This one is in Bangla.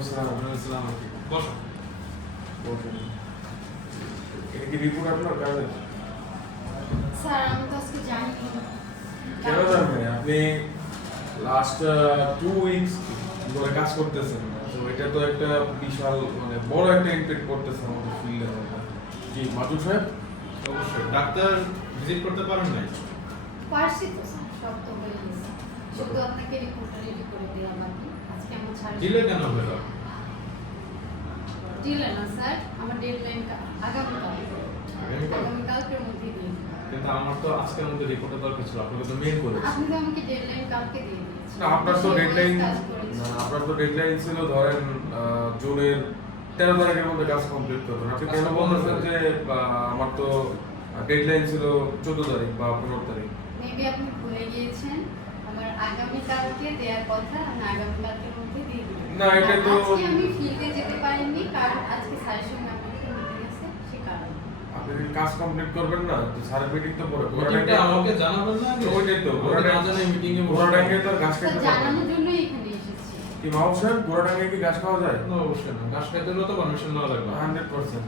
আসসালাম। বসো। এটা কি রিপোর্ট আপনার কাজে? স্যার আমি তো আজকে জানি কেন জানবেন? আপনি লাস্ট 2 উইকস ধরে কাজ করতেছেন, তো এটা তো একটা বিশাল মানে বড় একটা ইমপ্যাক্ট করতেছে আমাদের ফিল্ডের মধ্যে। জি মাতুর সাহেব, অবশ্যই ডাক্তার ভিজিট করতে পারেন নাই? পারছি তো স্যার, সব তো হয়ে গেছে, শুধু আপনাকে রিপোর্টটা রেডি করে দেওয়া বাকি। আজকে আমার ছাড় দিলে কেন হলো? দিলে না স্যার, আমার ডেডলাইন আগামীকালকের মধ্যে দিয়ে দিন। কিন্তু আমার তো আজকের মধ্যে রিপোর্টটা দরকার ছিল, আপনাকে তো মেইল করেছি। আপনি তো আমাকে ডেডলাইন কালকে দিয়ে দিয়েছেন। না আপনার তো ডেডলাইন ছিল ধরেন জুনের 13 তারিখের মধ্যে কাজ কমপ্লিট করবেন। আপনি কেন বলতেছেন যে আমার তো ডেডলাইন ছিল 14 তারিখ বা 15 তারিখ? মেবি আপনি ভুলে গিয়েছেন, আমার আগামীকালকে দেওয়ার কথা, আমি আগামীকালকের মধ্যে দিয়ে দিই। না, এটা তো আজকে আমি ফিল্ডে যেতে পারিনি, কারণ আজকে স্যারের সঙ্গে আমার একটা মিটিং আছে, সে কারণে। আপনি যদি কাজ কমপ্লিট করবেন না তো স্যারের মিটিং তো পরে মিটিংটা আমাকে জানাবেন না আগে? ওইটাই তো আমাকে না জানাই মিটিং এ ঘোড়াডাঙ্গে তো ঘাস স্যার খেতে জানানোর জন্যই এখানে এসেছি। কি মাহবুব সাহেব, ঘোড়াডাঙ্গে কি ঘাস খাওয়া যায়? না, অবশ্যই না। ঘাস খাইতে হলে তো পারমিশন নেওয়া লাগবে। 100%।